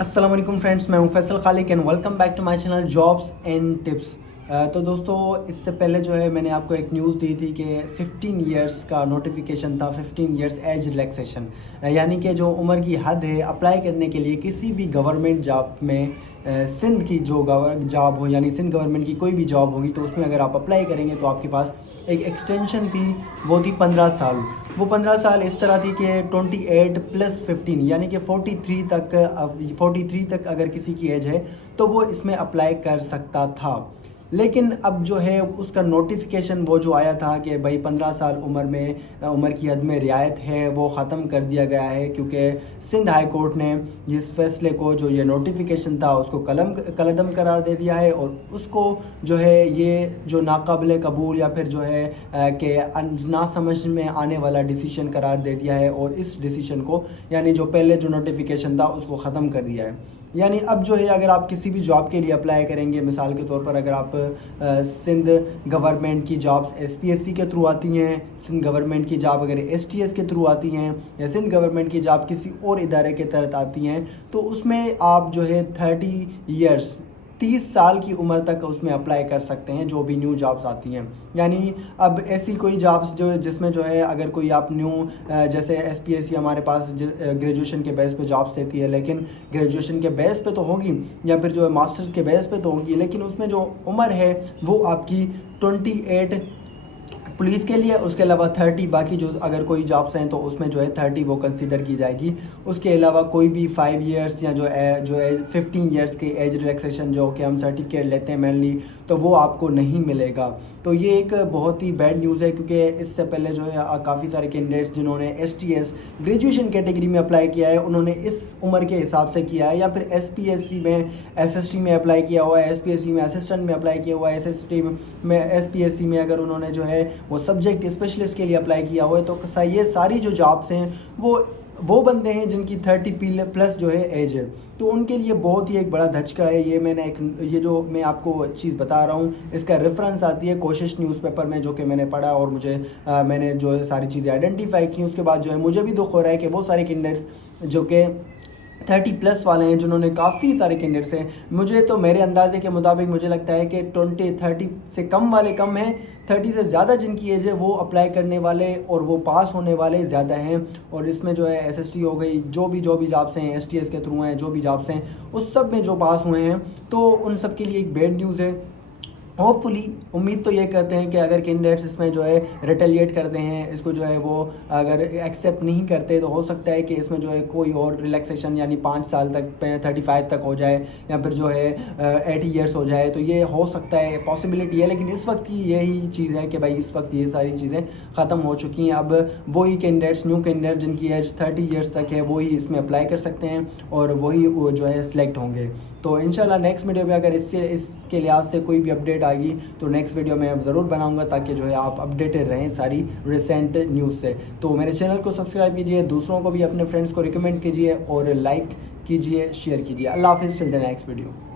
अस्सलाम वालेकुम फ्रेंड्स, मैं हूं Faisal Khaliq and welcome back to my channel jobs and tips. तो दोस्तों, इससे पहले जो है मैंने आपको एक न्यूज़ दी थी कि 15 इयर्स का नोटिफिकेशन था, 15 इयर्स एज रिलैक्सेशन, यानी कि जो उम्र की हद है अप्लाई करने के लिए किसी भी गवर्नमेंट जॉब में। सिंध की जो जॉब हो, यानी सिंध गवर्नमेंट की कोई भी जॉब होगी तो उसमें अगर आप अप्लाई करेंगे तो आपके पास एक एक्सटेंशन थी, वो थी 15 साल। वो 15 साल इस तरह थी कि 28 + 15 यानी कि 43 तक अगर किसी की एज है तो वो इसमें अप्लाई कर सकता था। लेकिन अब जो है उसका नोटिफिकेशन वो जो आया था कि भाई 15 साल उम्र की हद में रियायत है, वो ख़त्म कर दिया गया है, क्योंकि सिंध हाई कोर्ट ने इस फैसले को, जो ये नोटिफिकेशन था, उसको कलअदम करार दे दिया है। और उसको जो है ये जो नाकाबिले कबूल या फिर जो है कि ना समझ में आने वाला डिसीशन करार दे दिया है। और इस डिसीशन को, यानी जो पहले जो नोटिफिकेशन था उसको ख़त्म कर दिया है। यानी अब जो है अगर आप किसी भी जॉब के लिए अप्लाई करेंगे, मिसाल के तौर पर अगर आप सिंध गवर्नमेंट की जॉब्स SPSC के थ्रू आती हैं, सिंध गवर्नमेंट की जॉब अगर STS के थ्रू आती हैं, या सिंध गवर्नमेंट की जॉब किसी और इदारे के तहत आती हैं, तो उसमें आप जो है 30 साल की उम्र तक उसमें अप्लाई कर सकते हैं, जो भी न्यू जॉब्स आती हैं। यानी अब ऐसी कोई जॉब्स जिसमें जो है अगर कोई आप न्यू, जैसे SPSC हमारे पास ग्रेजुएशन के बेस पे जॉब्स देती है, लेकिन ग्रेजुएशन के बेस पे तो होगी या फिर जो है मास्टर्स के बेस पे तो होगी, लेकिन उसमें जो उम्र है वो आपकी 28 पुलिस के लिए, उसके अलावा 30 बाकी जो अगर कोई जॉब्स हैं तो उसमें जो है 30 वो कंसीडर की जाएगी। उसके अलावा कोई भी 5 इयर्स या जो है 15 इयर्स के एज रिलैक्सेशन जो कि हम सर्टिफिकेट लेते हैं मेनली, तो वो आपको नहीं मिलेगा। तो ये एक बहुत ही बैड न्यूज़ है, क्योंकि इससे पहले जो है काफ़ी सारे कैंडिडेट्स जिन्होंने STS ग्रेजुएशन कैटेगरी में अप्लाई किया है, उन्होंने इस उम्र के हिसाब से किया है, या फिर SPSC में SST में अप्लाई किया हुआ है, SPSC में असिस्टेंट में अप्लाई किया हुआ है, SST में SPSC में अगर उन्होंने जो है वो सब्जेक्ट स्पेशलिस्ट के लिए अप्लाई किया हुआ है, तो ये सारी जो जॉब्स हैं वो बंदे हैं जिनकी 30+ जो है एज है। तो उनके लिए बहुत ही एक बड़ा धचका है। ये जो मैं आपको चीज़ बता रहा हूँ, इसका रेफरेंस आती है कोशिश न्यूज़पेपर में, जो कि मैंने पढ़ा और मैंने जो है सारी चीज़ें आइडेंटिफाई की। उसके बाद जो है मुझे भी दुख हो रहा है कि वो सारे कैंडिडेट्स जो कि 30+ वाले हैं, जिन्होंने काफ़ी सारे कैंडिडेट्स हैं, मुझे तो मेरे अंदाजे के मुताबिक मुझे लगता है कि 30 से कम वाले कम हैं, 30 से ज़्यादा जिनकी एज है वो अप्लाई करने वाले और वो पास होने वाले ज़्यादा हैं। और इसमें जो है SST हो गई, जो भी जॉब्स हैं STS के थ्रू हैं, जो भी जॉब्स हैं उस सब में जो पास हुए हैं, तो उन सब के लिए एक बैड न्यूज़ है। होपफुली उम्मीद तो ये करते हैं कि अगर कैंडिडेट्स इसमें जो है रिटेलिएट करते हैं, इसको जो है वो अगर एक्सेप्ट नहीं करते, तो हो सकता है कि इसमें जो है कोई और रिलैक्सेशन, यानी 5 साल तक 35 तक हो जाए, या फिर जो है 80 ईयर्स हो जाए। तो ये हो सकता है, पॉसिबिलिटी है, लेकिन इस वक्त की यही चीज़ है कि भाई इस वक्त ये सारी चीज़ें ख़त्म हो चुकी हैं। अब वही कैंडिडेट्स, न्यू कैंडिडेट जिनकी एज 30 ईयर्स तक है, वही इसमें अप्लाई कर सकते हैं और वही वो जो है सिलेक्ट होंगे। तो इंशाल्लाह नेक्स्ट वीडियो में अगर इसके लिहाज से कोई भी अपडेट आएगी तो नेक्स्ट वीडियो में ज़रूर बनाऊंगा, ताकि जो है आप अपडेटेड रहें सारी रिसेंट न्यूज़ से। तो मेरे चैनल को सब्सक्राइब कीजिए, दूसरों को भी, अपने फ्रेंड्स को रिकमेंड कीजिए और लाइक कीजिए, शेयर कीजिए। अल्लाह हाफिज़, टिल द नेक्स्ट वीडियो।